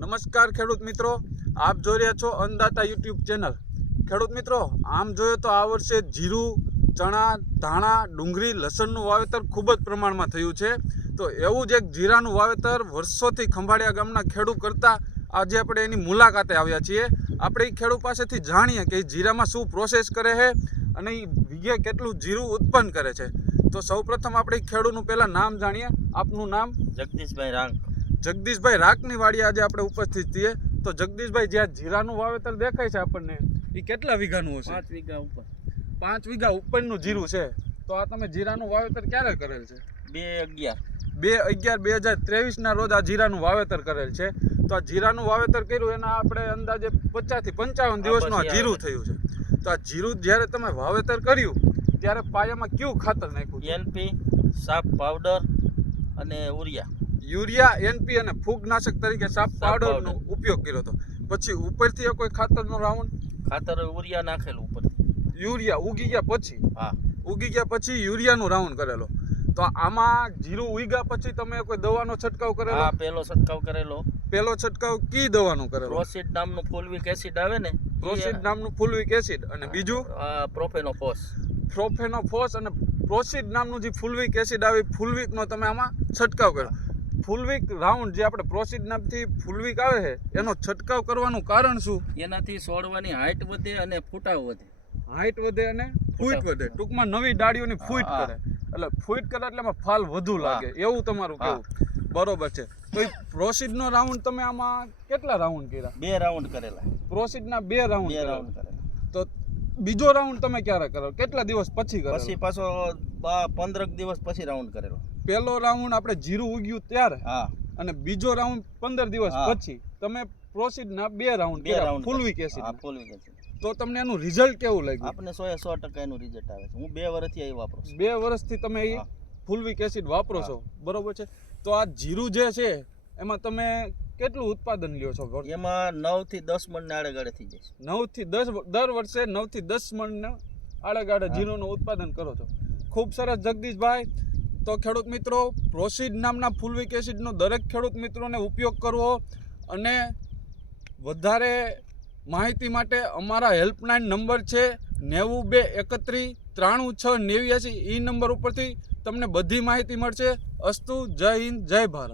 નમસ્કાર ખેડૂત મિત્રો. આપ જોઈ રહ્યા છો અન્નદાતા યુટ્યુબ ચેનલ. ખેડૂત મિત્રો, આમ જોઈએ તો આ વર્ષે જીરું, ચણા, ધાણા, ડુંગળી, લસણનું વાવેતર ખૂબ જ પ્રમાણમાં થયું છે. તો એવું જ એક જીરાનું વાવેતર વર્ષોથી ખંભાળિયા ગામના ખેડૂત કરતા આજે આપણે એની મુલાકાતે આવ્યા છીએ. આપણે એ ખેડૂત પાસેથી જાણીએ કે એ જીરામાં શું પ્રોસેસ કરે છે અને એ વીઘે કેટલું જીરું ઉત્પન્ન કરે છે. તો સૌપ્રથમ આપણે ખેડૂતનું પહેલાં નામ જાણીએ. આપનું નામ? જગદીશભાઈ રાંગ જગદીશભાઈ રાખની વાડી આજે આપણે ઉપસ્થિત છીએ. તો જગદીશભાઈ જ્યાં જીરાનું વાવેતર દેખાય છે આપણને એ કેટલા વીઘાનું હશે? પાંચ વીઘા ઉપર. પાંચ વીઘા ઉપરનું જીરું છે. તો આ તમે જીરાનું વાવેતર ક્યારે કરેલ છે? બે અગિયાર. બે અગિયાર બે હજાર ત્રેવીસના રોજ આ જીરાનું વાવેતર કરેલ છે. તો આ જીરાનું વાવેતર કર્યું એના આપણે અંદાજે પચાસથી પંચાવન દિવસનું આ જીરું થયું છે. તો આ જીરું જ્યારે તમે વાવેતર કર્યું ત્યારે પાયામાં કયું ખાતર નાખ્યું એલપી સાપ પાવડર અને ઉરિયા. યુરિયા એનપી અને ફૂગનાશક તરીકે સાપ સાપ પાવડરનો ઉપયોગ કર્યો હતો. પછી ઉપરથી કોઈ ખાતરનો રાઉન્ડ? ખાતર યુરિયા નાખેલું ઉપરથી. યુરિયા ઉગી ગયા પછી? હા. ઉગી ગયા પછી યુરિયાનું રાઉન્ડ કરેલો. તો આમાં જીરું ઉગ્યા પછી તમે કોઈ દવાનો છંટકાવ કરેલો? આ પહેલો છંટકાવ કરેલો. પહેલો છંટકાવ કી દવાનું કરેલો? પ્રોસિડ નામનું ફૂલવિક એસિડ આવે ને પ્રોસિડ નામનું ફૂલવિક એસિડ. અને બીજું? પ્રોફેનોફોસ પ્રોફેનોફોસ અને પ્રોસિડ નામનું જે ફુલવિક એસિડ આવે ફુલવિકનો તમે આમાં છંટકાવ કર્યો. ફુલવિક રાઉન્ડ જે આપણે પ્રોસીડ નામથી ફુલવિક આવે છે એનો છંટકાવ કરવાનું કારણ શું? એનાથી છોડવાની હાઈટ વધે અને ફૂટાવ વધે. હાઈટ વધે અને ફૂટ વધે. ટૂંકમાં નવી ડાળીઓની ફૂટ કરે. એટલે ફૂટ કરે એટલે એમાં ફાલ વધુ લાગે. એવું તમારું. કેવું? બરોબર છે. તો પ્રોસીડ પ્રોસીડનો રાઉન્ડ તમે આમાં કેટલા રાઉન્ડ કર્યા? બે રાઉન્ડ કરેલા. પ્રોસીડના બે રાઉન્ડ બે રાઉન્ડ કરેલા. તો બીજો રાઉન્ડ તમે ક્યારે કરો કેટલા દિવસ પછી કરો પછી પાછો બા પંદરક દિવસ પછી રાઉન્ડ કરેલો. પહેલો રાઉન્ડ આપણે જીરું ઉગ્યું ત્યારે અને બીજો રાઉન્ડ પંદર દિવસ પછી તમે પ્રોસીડના બે રાઉન્ડ બે round full weak acid weak acid તો તમને એનું રિઝલ્ટ કેવું લાગ્યું? આપણે સો એ સો ટકા એનું રિઝલ્ટ આવે છે. હું બે વર્ષથી એ વાપરું બે વર્ષથી તમે એ. ફૂલવિક એસિડ વાપરો છો. બરોબર છે? તો આ જીરું જે છે એમાં તમે કેટલું ઉત્પાદન લ્યો છો? એમાં નવથી દસ મણ ને આડેગાડે થઈ જાય નવથી દસ દર વર્ષે નવથી દસ મણ આડેગાડે હા. જીરુંનું ઉત્પાદન કરો છો. ખૂબ સરસ જગદીશભાઈ તો ખેડૂત મિત્રો પ્રોસીડ નામના ફૂલવિક એસિડનો દરેક ખેડૂત મિત્રોને ઉપયોગ કરવો અને વધારે માહિતી માટે અમારા હેલ્પલાઇન નંબર છે નેવું બે એકત્રીસ ત્રાણું છ નેવ્યાસી. એ નંબર ઉપરથી તમને બધી માહિતી મળશે. અસ્તુ, જય હિન્દ, જય ભારત.